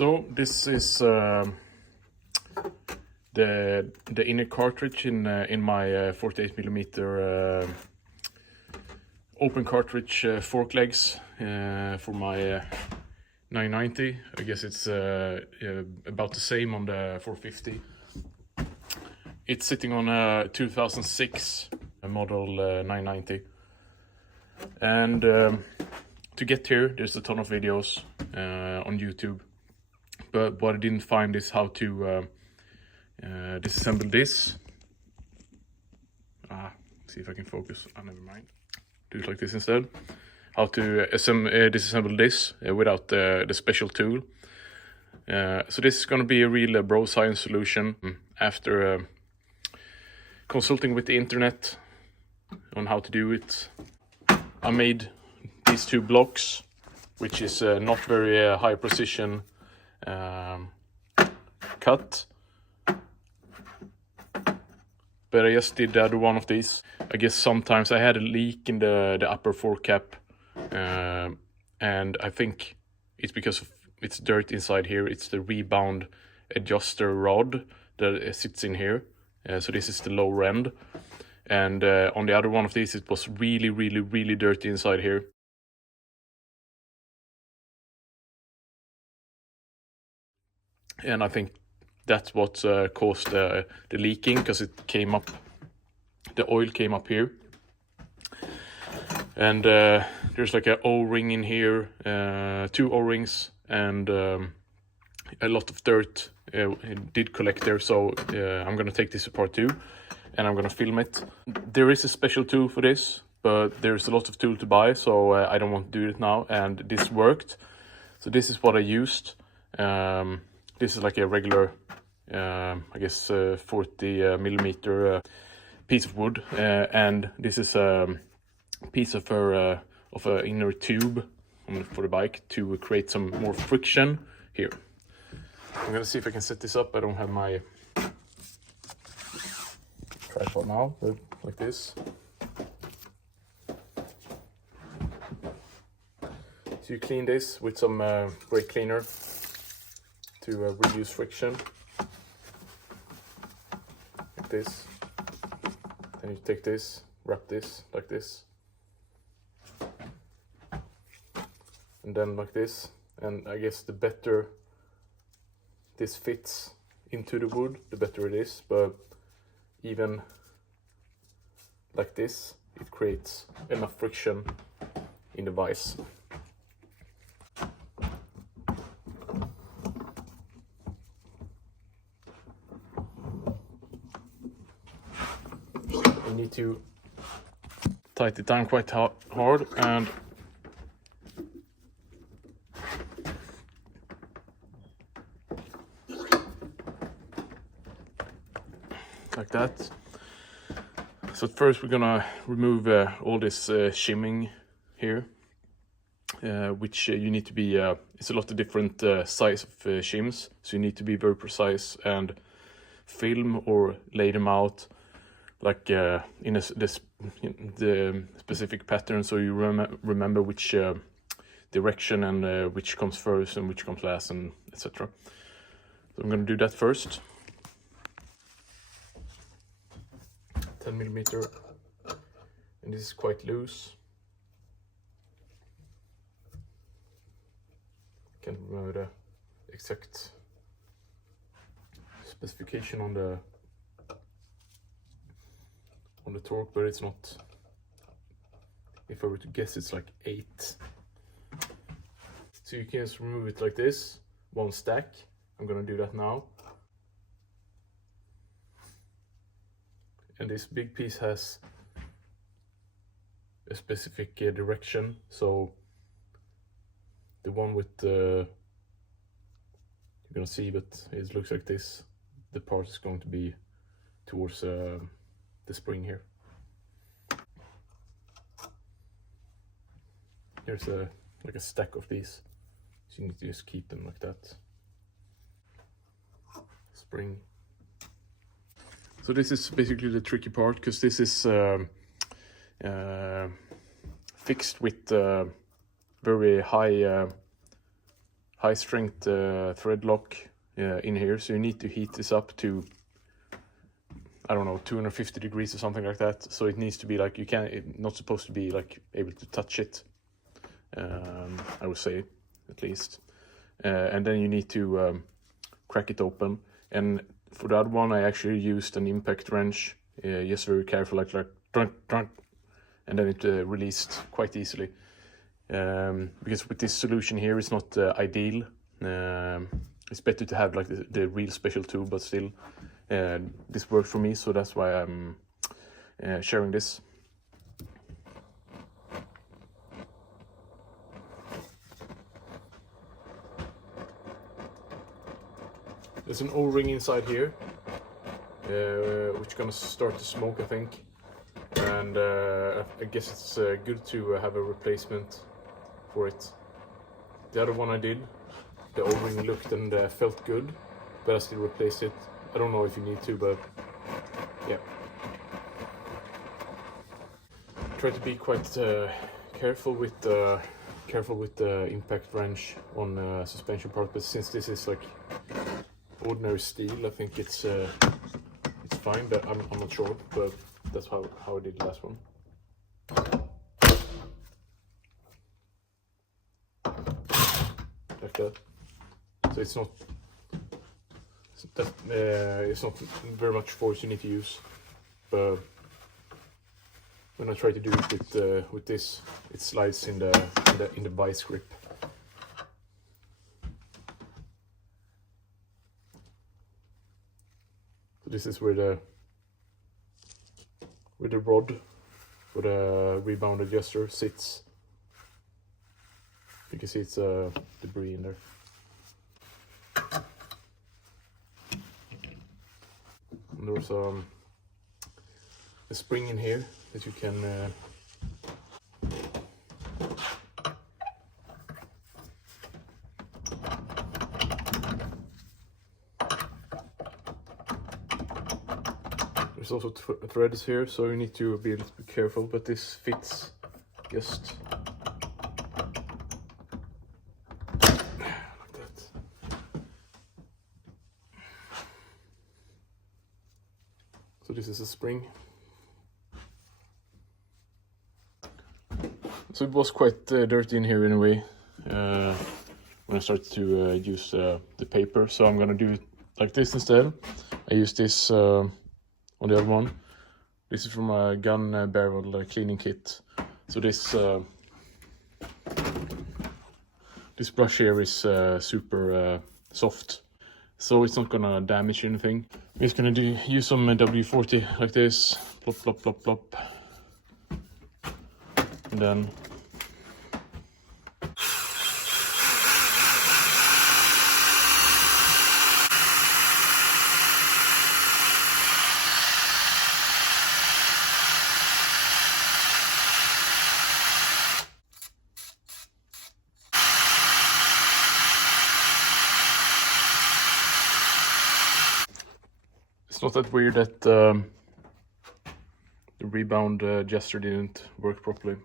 So this is the inner cartridge in my 48mm open cartridge fork legs for my 990. I guess it's about the same on the 450. It's sitting on a 2006 model 990, and to get here there's a ton of videos on YouTube, but what I didn't find is how to disassemble this. See if I can focus. Never mind. Do it like this instead. How to disassemble this without the special tool. So this is going to be a real bro science solution. After consulting with the internet on how to do it, I made these two blocks, which is not very high precision cut. But I just did the other one of these. I guess sometimes I had a leak in the upper fork cap, and I think it's because of it's dirt inside here. It's the rebound adjustor rod that sits in here. So this is the lower end, and on the other one of these it was really dirty inside here. And I think that's what caused the leaking, because it came up, the oil came up here, and there's like an O-ring in here, two O-rings, and a lot of dirt did collect there. So I'm gonna take this apart too, and I'm gonna film it. There is a special tool for this, but there's a lot of tool to buy, so I don't want to do it now, and this worked. So this is what I used. This is like a regular I guess 40mm piece of wood, and this is a piece of an inner tube for the bike to create some more friction here. I'm gonna see if I can set this up. I don't have my tripod now, but like this. So you clean this with some brake cleaner to reduce friction. This, then you take this, wrap this like this, and then like this. And I guess the better this fits into the wood, the better it is. But even like this, it creates enough friction in the vise. You need to tighten it down quite hard, and like that. So at first we're gonna remove all this shimming here, which you need to be, it's a lot of different size of shims, so you need to be very precise and film or lay them out like in the specific pattern, so you remember which direction and which comes first and which comes last, and etc. So I'm going to do that first. 10mm, and this is quite loose. Can't remember the exact specification on the torque, but it's not, if I were to guess, it's like 8. So you can just remove it like this, one stack. I'm gonna do that now. And this big piece has a specific direction, so the one with you're gonna see, but it looks like this. The part is going to be towards the spring here. Here's like a stack of these, so you need to just keep them like that. Spring. So this is basically the tricky part, because this is fixed with very high high strength thread lock in here, so you need to heat this up to, I don't know, 250 degrees or something like that. So it needs to be like, it's not supposed to be like able to touch it, I would say, at least. And then you need to crack it open. And for that one, I actually used an impact wrench, just very careful, like drunk, and then it released quite easily. Because with this solution here, it's not ideal. It's better to have like the real special tool, but still, this worked for me, so that's why I'm sharing this. There's an O-ring inside here, which is gonna start to smoke, I think. And I guess it's good to have a replacement for it. The other one I did, the O-ring looked and felt good, but I still replaced it. I don't know if you need to, but yeah. Try to be quite careful with the impact wrench on suspension part, but since this is like ordinary steel, I think it's fine, but I'm not sure, but that's how I did the last one. Like that. So it's not very much force you need to use, but when I try to do it with this, it slides in the vice grip. So this is where the rod for the rebound adjuster sits. You can see it's debris in there. And there's a spring in here that you can there's also threads here, so you need to be a little bit careful, but this fits just like that. So this is a spring. So it was quite dirty in here anyway when I started to use the paper, so I'm gonna do it like this instead. I use this on the other one. This is from a gun barrel cleaning kit. So this brush here is super soft, so it's not gonna damage anything. I'm just gonna use some W40 like this, plop, plop, plop, plop, and then it's not that weird that the rebound adjuster didn't work properly.